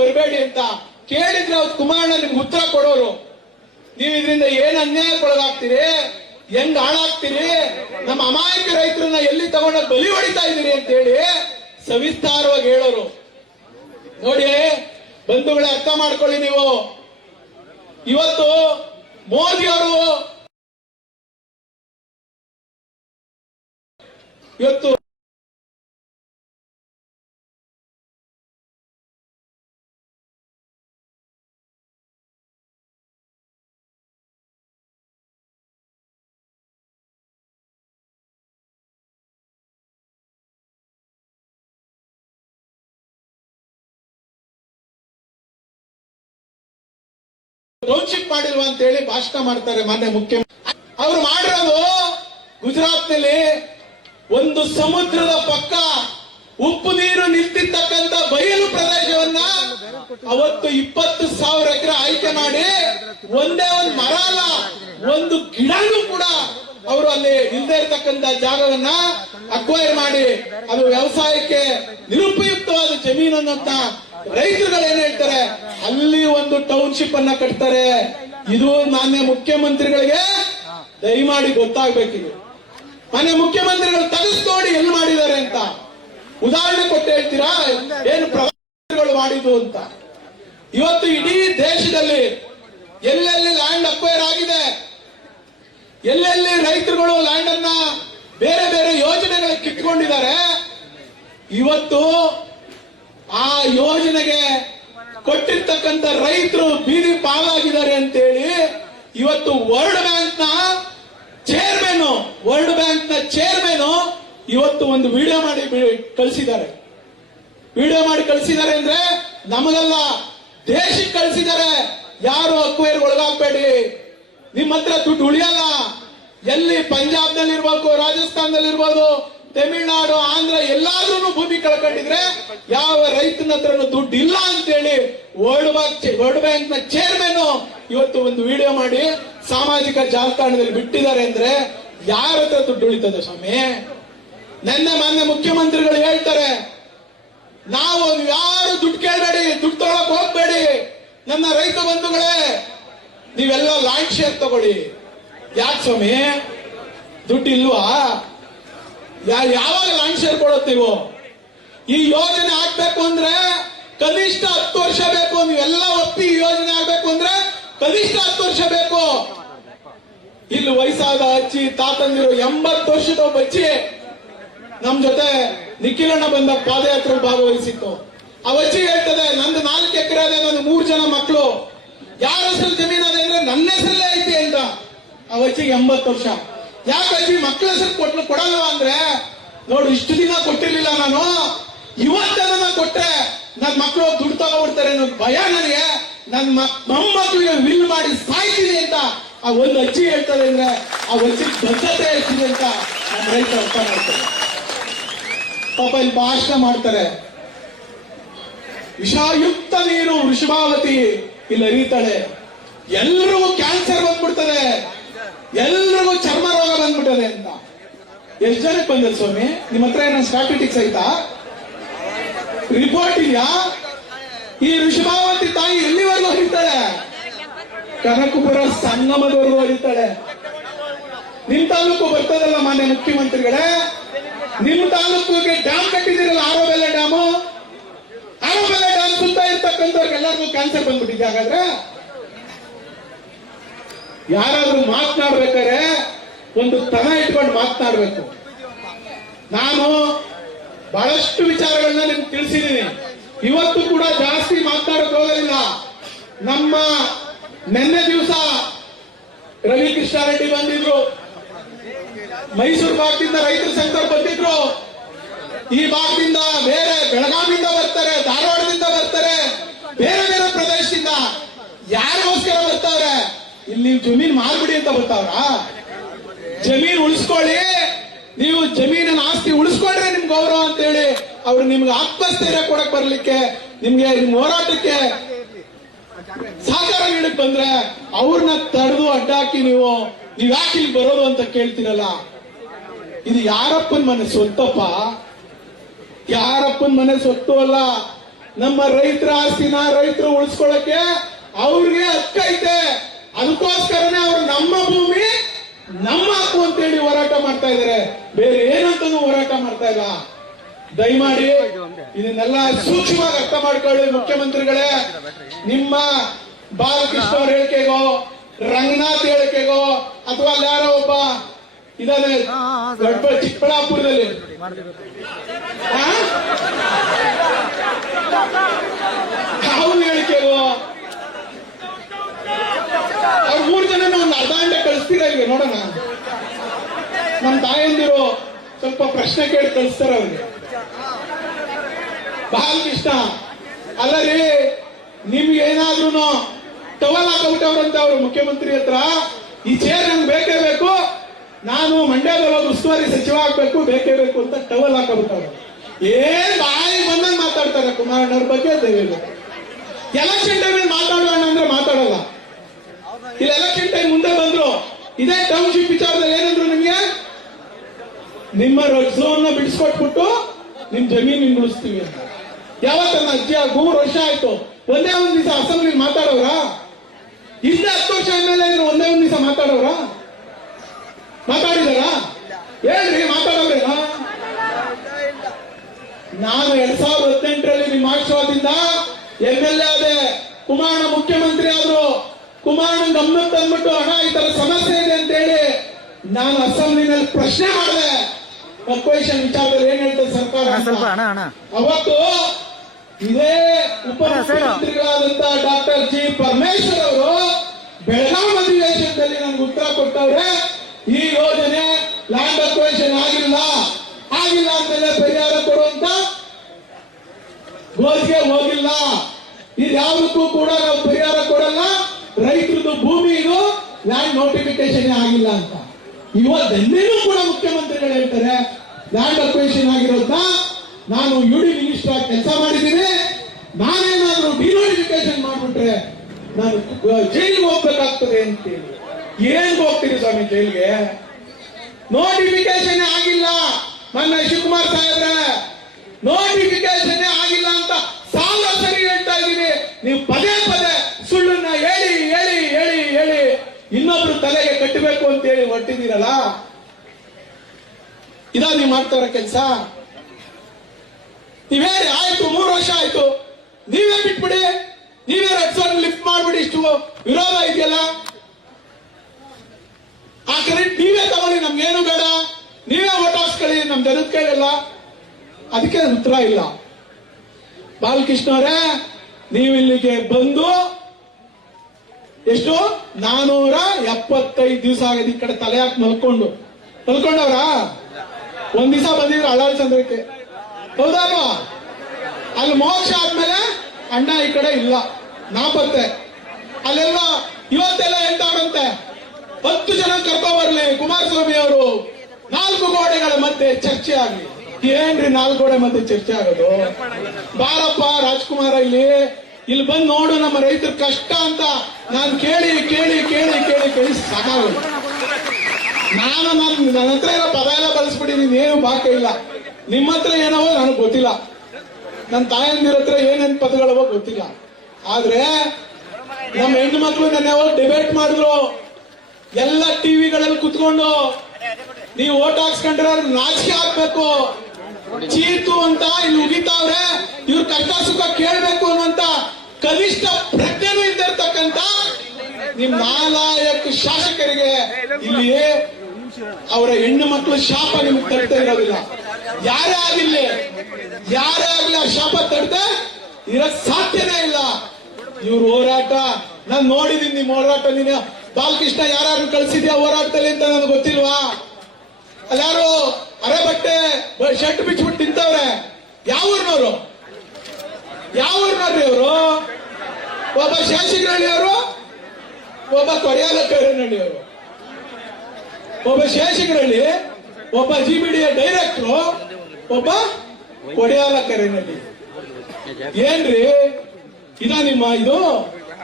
ಬರಬೇಡಿ ಅಂತ ಕೇಳಿದ್ರೆ ಅವ್ರು ಕುಮಾರಣ್ಣ ನಿಮ್ಗೆ ಉತ್ತರ ಕೊಡೋರು. ನೀವು ಇದರಿಂದ ಏನ್ ಅನ್ಯಾಯಕ್ಕೊಳಗಾಗ್ತೀರಿ, ಹೆಂಗ್ ಹಾಳಾಗ್ತೀರಿ, ನಮ್ಮ ಅಮಾಯಕ ರೈತರನ್ನ ಎಲ್ಲಿ ತಗೊಂಡ ಬಲಿ ಹೊಡಿತಾ ಇದೀರಿ ಅಂತ ಹೇಳಿ ಸವಿಸ್ತಾರವಾಗಿ ಹೇಳೋರು. ನೋಡಿ ಬಂಧುಗಳೇ, ಅರ್ಥ ಮಾಡ್ಕೊಳ್ಳಿ ನೀವು. ಇವತ್ತು ಮೋದಿ ಅವರು ಇವತ್ತು ಟೌನ್ಶಿಪ್ ಮಾಡಿಲ್ವಾ ಅಂತ ಹೇಳಿ ಭಾಷಣ ಮಾಡ್ತಾರೆ ಮಾನ್ಯ ಮುಖ್ಯಮಂತ್ರಿ. ಅವರು ಮಾಡಿರೋದು ಗುಜರಾತ್ನಲ್ಲಿ ಒಂದು ಸಮುದ್ರದ ಪಕ್ಕ ಉಪ್ಪು ನೀರು ನಿಂತಿರ್ತಕ್ಕಂಥ ಬಯಲು ಪ್ರದೇಶವನ್ನ ಅವತ್ತು 20,000 ಎಕರೆ ಆಯ್ಕೆ ಮಾಡಿ ಒಂದೇ ಒಂದು ಮರ ಅಲ್ಲ, ಒಂದು ಗಿಡನೂ ಕೂಡ ಅವರು ಅಲ್ಲಿ ಇಲ್ಲದೆ ಇರತಕ್ಕಂಥ ಜಾಗವನ್ನ ಅಕ್ವೈರ್ ಮಾಡಿ ಅದು ವ್ಯವಸಾಯಕ್ಕೆ ನಿರುಪಯುಕ್ತವಾದ ಜಮೀನನ್ನಂತ ರೈತರುಗಳು ಏನ್ ಹೇಳ್ತಾರೆ, ಅಲ್ಲಿ ಒಂದು ಟೌನ್ಶಿಪ್ ಅನ್ನ ಕಟ್ತಾರೆ. ಇದು ಮಾನ್ಯ ಮುಖ್ಯಮಂತ್ರಿಗಳಿಗೆ ದಯಮಾಡಿ ಗೊತ್ತಾಗ್ಬೇಕಿದೆ. ಮಾನ್ಯ ಮುಖ್ಯಮಂತ್ರಿಗಳು ತೆಗೆದು ನೋಡಿ ಎಲ್ಲಿ ಮಾಡಿದ್ದಾರೆ ಅಂತ ಉದಾಹರಣೆ ಕೊಟ್ಟು ಹೇಳ್ತೀರಾ ಏನು ಪ್ರವಾಸಿಗಳು ಮಾಡಿದ್ದು ಅಂತ. ಇವತ್ತು ಇಡೀ ದೇಶದಲ್ಲಿ ಎಲ್ಲೆಲ್ಲಿ ಲ್ಯಾಂಡ್ ಅಕ್ವೈರ್ ಆಗಿದೆ, ಎಲ್ಲೆಲ್ಲಿ ರೈತರುಗಳು ಲ್ಯಾಂಡ್ ಅನ್ನ ಬೇರೆ ಬೇರೆ ಯೋಜನೆಗಳು ಕಿತ್ಕೊಂಡಿದ್ದಾರೆ, ಇವತ್ತು ಆ ಯೋಜನೆಗೆ ಕೊಟ್ಟಿರ್ತಕ್ಕಂಥ ರೈತರು ಬೀದಿ ಪಾಲಾಗಿದ್ದಾರೆ ಅಂತೇಳಿ ಇವತ್ತು ವರ್ಲ್ಡ್ ಬ್ಯಾಂಕ್ ನ ಚೇರ್ಮನ್ ಇವತ್ತು ಒಂದು ವಿಡಿಯೋ ಮಾಡಿ ಕಳಿಸಿದ್ದಾರೆ. ವಿಡಿಯೋ ಮಾಡಿ ಕಳಿಸಿದ್ದಾರೆ ಅಂದ್ರೆ ನಮಗೆಲ್ಲ ದೇಶಕ್ಕೆ ಕಳಿಸಿದ್ದಾರೆ. ಯಾರು ಅಕ್ವೈರ್ ಒಳಗಾಗಬೇಡಿ, ನಿಮ್ಮ ಹತ್ರ ದುಡ್ಡು ಉಳಿಯಲ್ಲ. ಎಲ್ಲಿ ಪಂಜಾಬ್ನಲ್ಲಿ ಇರ್ಬೇಕು, ರಾಜಸ್ಥಾನದಲ್ಲಿ ಇರ್ಬೋದು, ತಮಿಳುನಾಡು, ಆಂಧ್ರ ಎಲ್ಲಾದ್ರೂ ಭೂಮಿ ಕಳ್ಕೊಂಡಿದ್ರೆ ಯಾವ ರೈತನ ಹತ್ರ ದುಡ್ಡು ಇಲ್ಲ ಅಂತೇಳಿ ವರ್ಲ್ಡ್ ಬ್ಯಾಂಕ್ ನ ಚೇರ್ಮನ್ ಇವತ್ತು ಒಂದು ವಿಡಿಯೋ ಮಾಡಿ ಸಾಮಾಜಿಕ ಜಾಲತಾಣದಲ್ಲಿ ಬಿಟ್ಟಿದ್ದಾರೆ. ಅಂದ್ರೆ ಯಾರ ಹತ್ರ ದುಡ್ಡು ಉಳಿತದೆ ಸ್ವಾಮಿ? ನೆನ್ನೆ ಮಾನ್ಯ ಮುಖ್ಯಮಂತ್ರಿಗಳು ಹೇಳ್ತಾರೆ, ನಾವು ಯಾರು ದುಡ್ಡು ಕೇಳಬೇಡಿ, ದುಡ್ಡು ತಗೊಳಕ್ ಹೋಗ್ಬೇಡಿ, ನನ್ನ ರೈತ ಬಂಧುಗಳೇ ನೀವೆಲ್ಲ ಲ್ಯಾಂಡ್ ಶೇರ್ ತಗೊಳ್ಳಿ. ಯಾಕೆ ಸ್ವಾಮಿ ದುಡ್ಡು ಇಲ್ವಾ? ಯಾವಾಗ ಲ್ಯಾಂಡ್ ಶೇರ್ ಕೊಡೋದು ನೀವು? ಈ ಯೋಜನೆ ಆಗ್ಬೇಕು ಅಂದ್ರೆ ಕನಿಷ್ಠ 10 ವರ್ಷ ಬೇಕು. ನೀವೆಲ್ಲ ಒಪ್ಪಿ ಈ ಯೋಜನೆ ಆಗ್ಬೇಕು ಅಂದ್ರೆ ಕನಿಷ್ಠ 10 ವರ್ಷ ಬೇಕು. ಇಲ್ಲಿ ವಯಸ್ಸಾದ ಅಜ್ಜಿ ತಾತಂದಿರು 80 ವರ್ಷದ ಬಚ್ಚಿ ನಮ್ ಜೊತೆ ನಿಖಿಲಣ್ಣ ಬಂದ ಪಾದಯಾತ್ರೆ ಭಾಗವಹಿಸಿತ್ತು. ಆ ಅಜ್ಜಿ ಹೇಳ್ತದೆ, ನಂದು 4 ಎಕರೆ ಅದೇ, ನನ್ನ 3 ಜನ ಮಕ್ಕಳು, ಯಾರ ಹೆಸರು ಜಮೀನು ಅದೇ ಅಂದ್ರೆ ನನ್ನ ಹೆಸರಲ್ಲೇ ಐತಿ ಅಂತ. ಆ ಅಜ್ಜಿಗೆ 80 ವರ್ಷ. ಯಾಕೆ ಅಜ್ಜಿ ಮಕ್ಕಳ ಹೆಸರು ಕೊಡಲ್ವಾ ಅಂದ್ರೆ, ನೋಡು ಇಷ್ಟು ದಿನ ಕೊಟ್ಟಿರ್ಲಿಲ್ಲ ನಾನು, ಇವತ್ತನ್ನ ಕೊಟ್ರೆ ನನ್ ಮಕ್ಕಳು ದುಡ್ಡು ತಗೊಬಿಡ್ತಾರೆ ಅನ್ನೋ ಭಯ ನನಗೆ, ನನ್ನ ಮೊಮ್ಮಕ್ಕಳಿಗೆ ವಿಲ್ ಮಾಡಿ ಸಾಯ್ತೀನಿ ಅಂತ ಆ ಒಂದು ಅಜ್ಜಿ ಹೇಳ್ತಾರೆ. ಅಂದ್ರೆ ಆ ಅಜ್ಜಿ ಬದ್ಧತೆ ಹೇಳ್ತೀನಿ ಅಂತ ನಮ್ಮ ರೈತ ಅರ್ಥ ಮಾಡ್ತಾರೆ. ಪಾಪ ಇಲ್ಲಿ ಭಾಷಣ ಮಾಡ್ತಾರೆ, ವಿಷಯುಕ್ತ ನೀರು ವೃಷಭಾವತಿ ಇಲ್ಲಿ ಹರಿತಾಳೆ, ಎಲ್ರಿಗೂ ಕ್ಯಾನ್ಸರ್ ಬಂದ್ಬಿಡ್ತದೆ, ಎಲ್ರಿಗೂ ಚರ್ಮ ರೋಗ ಬಂದ್ಬಿಟ್ಟದೆ ಅಂತ. ಎಷ್ಟು ಜನಕ್ಕೆ ಬಂದಿದೆ ಸ್ವಾಮಿ? ನಿಮ್ಮ ಹತ್ರ ಏನೋ ಸ್ಟಾಟಿಸ್ಟಿಕ್ಸ್ ಐತಾ? ರಿಪೋರ್ಟ್ ಇದೆಯಾ? ಈ ವೃಷಭಾವತಿ ತಾಯಿ ಎಲ್ಲಿವರೆಗೂ ಹರಿತಾಳೆ? ಕನಕಪುರ ಸಂಗಮದವರೆಗೂ ಹರಿತಾಳೆ. ನಿಮ್ ತಾಲೂಕು ಬರ್ತದಲ್ಲ ಮಾನ್ಯ ಮುಖ್ಯಮಂತ್ರಿಗಳೇ, ನಿಮ್ ತಾಲೂಕಿಗೆ ಡ್ಯಾಮ್ ಕಟ್ಟಿದಿರಲ್ಲ, ಆರೋಬೆಲೆ ಡ್ಯಾಮು. ಆರೋಬೆಲೆ ಡ್ಯಾಮ್ ಸುತ್ತ ಇರ್ತಕ್ಕಂಥವ್ರಿಗೆಲ್ಲರಿಗೂ ಕ್ಯಾನ್ಸರ್ ಬಂದ್ಬಿಟ್ಟಿದೆ. ಹಾಗಾದ್ರೆ ಯಾರಾದ್ರೂ ಮಾತನಾಡ್ಬೇಕಾದ್ರೆ ಒಂದು ತನ ಇಟ್ಕೊಂಡು ಮಾತನಾಡ್ಬೇಕು. ನಾನು ಬಹಳಷ್ಟು ವಿಚಾರಗಳನ್ನ ನಿಮ್ಗೆ ತಿಳಿಸಿದ್ದೀನಿ. ಇವತ್ತು ಕೂಡ ಜಾಸ್ತಿ ಮಾತನಾಡಕ್ ಹೋಗೋದಿಲ್ಲ. ನಮ್ಮ ನಿನ್ನೆ ದಿವಸ ರವಿ ಕೃಷ್ಣಾರೆಡ್ಡಿ ಬಂದಿದ್ರು, ಮೈಸೂರು ಭಾಗದಿಂದ ರೈತರ ಸಂಘ ಬಂದಿದ್ರು, ಈ ಭಾಗದಿಂದ ಬೇರೆ ಬೆಳಗಾವಿಯಿಂದ ಬರ್ತಾರೆ, ಧಾರವಾಡದಿಂದ ಬರ್ತಾರೆ, ಬೇರೆ ಬೇರೆ ಪ್ರದೇಶದಿಂದ. ಯಾರಿಗೋಸ್ಕರ ಬರ್ತಾವ್ರೆ? ಇಲ್ಲಿ ನೀವು ಜಮೀನ್ ಮಾರ್ಬಿಡಿ ಅಂತ ಬರ್ತಾವ್ರ? ಜಮೀನ್ ಉಳಿಸ್ಕೊಳ್ಳಿ, ನೀವು ಜಮೀನಿನ ಆಸ್ತಿ ಉಳಿಸ್ಕೊಂಡ್ರೆ ನಿಮ್ ಗೌರವ ಅಂತ ಹೇಳಿ ಅವ್ರು ನಿಮ್ಗೆ ಆತ್ಮಸ್ಥೈರ್ಯ ಕೊಡಕ್ ಬರ್ಲಿಕ್ಕೆ, ನಿಮ್ಗೆ ನಿಮ್ ಹೋರಾಟಕ್ಕೆ ಸಹಕಾರ ನೀಡಕ್ ಬಂದ್ರೆ ಅವ್ರನ್ನ ತಡೆದು ಅಡ್ಡಾಕಿ ನೀವು ಯಾಕೆ ಇಲ್ಲಿ ಬರೋದು ಅಂತ ಕೇಳ್ತೀರಲ್ಲ. ಇದು ಯಾರಪ್ಪನ ಮನೆ ಸೊತ್ತಪ್ಪ? ಯಾರಪ್ಪನ ಮನೆ ಸೊತ್ತು ಅಲ್ಲ. ನಮ್ಮ ರೈತರ ಆಸ್ತಿನ ರೈತರು ಉಳಿಸ್ಕೊಳ್ಳಕ್ಕೆ ಅವ್ರಿಗೆ ಹಕ್ಕೈತೆ. ಅದಕ್ಕೋಸ್ಕರನೇ ಅವ್ರು ನಮ್ಮ ಭೂಮಿ ನಮ್ಮ ಹಕ್ಕು ಅಂತೇಳಿ ಹೋರಾಟ ಮಾಡ್ತಾ ಇದಾರೆ, ಬೇರೆ ಏನಂತಾನು ಹೋರಾಟ ಮಾಡ್ತಾ ಇಲ್ಲ. ದಯಮಾಡಿ ಇದನ್ನೆಲ್ಲ ಸೂಕ್ಷ್ಮವಾಗಿ ಅರ್ಥ ಮಾಡ್ಕೊಳ್ಳಿ ಮುಖ್ಯಮಂತ್ರಿಗಳೇ. ನಿಮ್ಮ ಬಾಲಕೃಷ್ಣ ಅವ್ರ ಹೇಳಿಕೆಗೋ, ರಂಗನಾಥ್ ಹೇಳಿಕೆಗೋ, ಅಥವಾ ಅಲ್ಲಿ ಯಾರೋ ಒಬ್ಬ ಇದಾನೆ ಚಿಕ್ಕಬಳ್ಳಾಪುರದಲ್ಲಿ ಅವನ ಹೇಳಿಕೆಗೋ, ಅವ್ರ 3 ಜನ ಒಂದು ಅರ್ಧ ಗಂಟೆ ಕಳಿಸ್ತೀರಾ ಈಗ ನೋಡೋಣ. ನಮ್ ತಾಯಂದಿರು ಸ್ವಲ್ಪ ಪ್ರಶ್ನೆ ಕೇಳಿ ಕಳಿಸ್ತಾರ ಅವ್ರಿಗೆ. ಬಾಲಕೃಷ್ಣ ಅಲ್ಲ ರೀ, ನಿಮ್ಗೆ ಏನಾದ್ರೂ ಟವಲ್ ಹಾಕಬಿಟ್ಟವ್ರಂತ ಅವ್ರು ಮುಖ್ಯಮಂತ್ರಿ ಹತ್ರ, ಈ ಚೇರ್ ನಂಗೆ ಬೇಕೇ ಬೇಕು, ನಾನು ಮಂಡ್ಯದೊಳಗೆ ಉಸ್ತುವಾರಿ ಸಚಿವ ಆಗ್ಬೇಕು, ಬೇಕೇ ಬೇಕು ಅಂತ ಟವಲ್ ಹಾಕಬಿಟ್ಟವ್ರು. ಏನ್ ಬಾಯಿ ಬಂದಂಗ್ ಮಾತಾಡ್ತಾರೆ ಕುಮಾರಣ್ಣವ್ರ ಬಗ್ಗೆ. ಎಲೆಕ್ಷನ್ ಟೈಮಲ್ಲಿ ಮಾತಾಡೋಣ ಅಂದ್ರೆ ಮಾತಾಡಲ್ಲ. ಇಲ್ಲಿ ಎಲೆಕ್ಷನ್ ಟೈಮ್ ಮುಂದೆ ಬಂದ್ರು, ಇದೇ ಟೌನ್ಶಿಪ್ ವಿಚಾರದಲ್ಲಿ ಏನಂದ್ರು, ನಿಮ್ಗೆ ನಿಮ್ಮ ಝೋನ್ ನ ಬಿಡಿಸ್ಕೊಟ್ಬಿಟ್ಟು ನಿಮ್ ಜಮೀನು ಉಳಿಸ್ತೀವಿ ಅಂತ. ಯಾವತ್ತನ್ನ ಅಜ್ಜಿ 3 ವರ್ಷ ಆಯ್ತು, ಒಂದೇ ಒಂದ್ ದಿವಸ ಅಸೆಂಬ್ಲಿ ಮಾತಾಡೋರ? ಹಿಂದೆ 10 ವರ್ಷ ಮೇಲೆ ಒಂದೇ ಒಂದ್ ದಿವಸ ಮಾತಾಡೋರ? ಮಾತಾಡಿದಾರ? ಹೇಳ್ರಿ, ಮಾತಾಡೋರೇನಾ? ನಾನು 2018ರಲ್ಲಿ ನಿಮ್ಮ ಆಶೀರ್ವಾದದಿಂದ MLA ಆದೆ, ಕುಮಾರಣ್ಣ ಮುಖ್ಯಮಂತ್ರಿ ಆದ್ರು. ಕುಮಾರಣ್ಣ ಗಮನಕ್ಕೆ ತಂದ್ಬಿಟ್ಟು ಹಣ ಈ ತರ ಸಮಸ್ಯೆ ಇದೆ ಅಂತ ಹೇಳಿ ನಾನು ಅಸೆಂಬ್ಲಿನಲ್ಲಿ ಪ್ರಶ್ನೆ ಮಾಡಿದೆ. ಅಕ್ವೇಷನ್ ವಿಚಾರದಲ್ಲಿ ಏನ್ ಹೇಳ್ತದೆ ಸರ್ಕಾರ? ಅವತ್ತು ಇದೇ ಉಪಮುಖ್ಯಮಂತ್ರಿಗಳಾದಂತ ಡಾಕ್ಟರ್ ಜಿ ಪರಮೇಶ್ವರ್ ಅವರು ಬೆಳಗಾವಿ ಅಧಿವೇಶನದಲ್ಲಿ ನನ್ಗೆ ಉತ್ತರ ಕೊಟ್ಟವ್ರೆ, ಈ ಯೋಜನೆ ಲ್ಯಾಂಡ್ ಅಕ್ವೇಷನ್ ಆಗಿಲ್ಲ ಅಂತೆಲ್ಲ ಪರಿಹಾರ ಕೊಡುವಂತ ಗೋಜಿಗೆ ಹೋಗಿಲ್ಲ, ಇದು ಯಾವುದಕ್ಕೂ ಕೂಡ ನಾವು ಪರಿಹಾರ ಕೊಡಲ್ಲ, ರೈತರದ್ದು ಭೂಮಿ ಇದು, ಲ್ಯಾಂಡ್ ನೋಟಿಫಿಕೇಶನ್ ಆಗಿಲ್ಲ ಅಂತ. ಇವತ್ತೆಲ್ಲೂ ಕೂಡ ಮುಖ್ಯಮಂತ್ರಿಗಳು ಹೇಳ್ತಾರೆ ಲ್ಯಾಂಡ್ ಅಕ್ವೇಷನ್ ಆಗಿರೋದ್ನ ನಾನು UD ಮಿನಿಸ್ಟರ್ ಆಗಿ ಕೆಲಸ ಮಾಡಿದ್ದೀನಿ, ನಾನೇನಾದ್ರೂ ಡಿನೋಟಿಫಿಕೇಶನ್ ಮಾಡ್ಬಿಟ್ರೆ ನಾನು ಜೈಲಿಗೆ ಹೋಗ್ಬೇಕಾಗ್ತದೆ ಅಂತೇಳಿ. ಏನ್ ಹೋಗ್ತೀರಿ ಸ್ವಾಮಿ ಜೈಲಿಗೆ? ನೋಟಿಫಿಕೇಶನ್ ಆಗಿಲ್ಲ. ಮೊನ್ನೆ ಶಿವಕುಮಾರ್ ಸಾಹೇಬ್ರೆ, ನೋಟಿಫಿಕೇಶನ್ ಆಗಿಲ್ಲ ಅಂತ ಸಾಲ ಸರಿ ಹೇಳ್ತಾ ಇದೀವಿ, ನೀವು ಪದೇ ಪದೇ ಸುಳ್ಳನ್ನ ಹೇಳಿ ಹೇಳಿ ಹೇಳಿ ಹೇಳಿ ಇನ್ನೊಬ್ರು ತಲೆಗೆ ಕಟ್ಟಬೇಕು ಅಂತ ಹೇಳಿ ಹೊರಟಿದ್ದೀರಲ್ಲ, ಇದ ನೀವು ಮಾಡ್ತಾರ ಕೆಲಸ? ನೀವೇಳಿ ಆಯ್ತು, 3 ವರ್ಷ ಆಯ್ತು, ನೀವೇ ಬಿಟ್ಬಿಡಿ, ನೀವೇ ರೆಡ್ ಝೋನ್ ಲಿಫ್ಟ್ ಮಾಡ್ಬಿಡಿ. ಇಷ್ಟು ವಿರೋಧ ಇದೆಯಲ್ಲ, ಆ ಕ್ರೆಡಿಟ್ ನೀವೇ ತಗೊಳ್ಳಿ, ನಮ್ಗೇನು ಬೇಡ, ನೀವೇ ಓಟ್ ಹಾಕ್ಸ್ಕೊಳ್ಳಿ, ನಮ್ ಜನದ ಕೈಯಲ್ಲ. ಅದಕ್ಕೆ ಉತ್ತರ ಇಲ್ಲ. ಬಾಲಕೃಷ್ಣ ಅವರೇ, ನೀವು ಇಲ್ಲಿಗೆ ಬಂದು ಎಷ್ಟು 475 ದಿವಸ ಆಗಿದೆ ಈ ಕಡೆ ತಲೆ ಹಾಕಿ ಮಲ್ಕೊಂಡವ್ರ? ಒಂದ್ ದಿವಸ ಬಂದಿದ್ರು ಅಳಾಳ್ ಚಂದ್ರಕ್ಕೆ, ಹೌದಲ್ವಾ? ಅಲ್ಲಿ ಮೋಕ್ಷ ಆದ್ಮೇಲೆ ಅಣ್ಣ ಈ ಕಡೆ ಇಲ್ಲ, ನಾಪತ್ತೆ. ಅಲ್ಲೆಲ್ಲ ಇವತ್ತೆಲ್ಲ ಎಂತಾರಂತೆ, 10 ಜನ ಕರ್ಕೊ ಬರ್ಲಿ ಕುಮಾರಸ್ವಾಮಿ ಅವರು, 4 ಗೋಡೆಗಳ ಮಧ್ಯೆ ಚರ್ಚೆ ಆಗ್ಲಿ. ಏನ್ರಿ 4 ಗೋಡೆ ಮಧ್ಯೆ ಚರ್ಚೆ ಆಗೋದು? ಬಾರಪ್ಪ ರಾಜ್ಕುಮಾರ, ಇಲ್ಲಿ ಬಂದು ನೋಡು ನಮ್ಮ ರೈತರ ಕಷ್ಟ ಅಂತ ನಾನು ಕೇಳಿ ಕೇಳಿ ಕೇಳಿ ಕೇಳಿ ಕೇಳಿ ಸಾಕಾಗೋದು. ನನ್ನ ಹತ್ರ ಇರೋ ಪದ ಎಲ್ಲ ಬಳಸ್ಬಿಟ್ಟಿದ್ದೀನಿ, ಏನು ಬಾಕಿ ಇಲ್ಲ. ನಿಮ್ಮ ಹತ್ರ ಏನವೋ ನನಗೆ ಗೊತ್ತಿಲ್ಲ, ನನ್ನ ತಾಯಂದಿರ ಹತ್ರ ಏನೇನ್ ಪದಗಳವೋ ಗೊತ್ತಿಲ್ಲ. ಆದ್ರೆ ನಮ್ಮ ಹೆಣ್ಣು ಮಕ್ಕಳು ನೆನ್ನೆ ಹೋಗಿ ಡಿಬೇಟ್ ಮಾಡಿದ್ರು, ಎಲ್ಲ ಟಿವಿಗಳಲ್ಲಿ ಕುತ್ಕೊಂಡು, ನೀವು ಓಟ್ ಹಾಕ್ಸ್ಕೊಂಡ್ರೆ ನಾಚಿಕೆ ಆಗ್ಬೇಕು, ಚೀತು ಅಂತ ಇಲ್ಲಿ ಉಗಿತಾವ್ರೆ, ಇವ್ರ ಕಷ್ಟ ಸುಖ ಕೇಳ್ಬೇಕು ಅನ್ನುವಂತ ಕನಿಷ್ಠ ಪ್ರಜ್ಞೆನೂ ಇದ್ದಿರ್ತಕ್ಕಂತ ನಿಮ್ ನಾಲಾಯಕ ಶಾಸಕರಿಗೆ ಇಲ್ಲಿ ಅವರ ಹೆಣ್ಣು ಮಕ್ಕಳು ಶಾಪ ನಿಮ್ಗೆ ತಡ್ತಾ ಇರೋದಿಲ್ಲ. ಯಾರೇ ಆಗಿರ್ಲಿ, ಯಾರೇ ಆಗ್ಲಿ ಆ ಶಾಪ ತಡ್ದೆ ಇರೋಕ್ ಸಾಧ್ಯನೇ ಇಲ್ಲ. ಇವ್ರ ಹೋರಾಟ ನಾನು ನೋಡಿದೀನಿ. ನಿಮ್ ಹೋರಾಟ ನೀನು ಬಾಲಕೃಷ್ಣ ಯಾರು ಕಳ್ಸಿದ್ಯಾ ಹೋರಾಟದಲ್ಲಿ ಅಂತ ನನಗೆ ಗೊತ್ತಿಲ್ವಾ? ಅಲ್ಲಾರು ಅರೆ ಬಟ್ಟೆ ಶರ್ಟ್ ಬಿಚ್ಚಿಬಿಟ್ಟು ತಿಂತವ್ರೆ. ಯಾವ ಊರ್ನವ್ರು ಇವರು? ಒಬ್ಬ ಶೇಷಗಿರಳ್ಳಿ ಅವರು, ಒಬ್ಬ ಕೊಡಿಯಾಲ ಕೈರನಹಳ್ಳಿ ಅವರು. ಒಬ್ಬ ಶೇಷಗಿರಳ್ಳಿ, ಒಬ್ಬ GBDA ಡೈರೆಕ್ಟ್ರು, ಒಬ್ಬ ಕೊಡಿಯಾಲ ಕೈರನಹಳ್ಳಿ. ಏನ್ರಿ ಇದ ನಿಮ್ಮ ಇದು?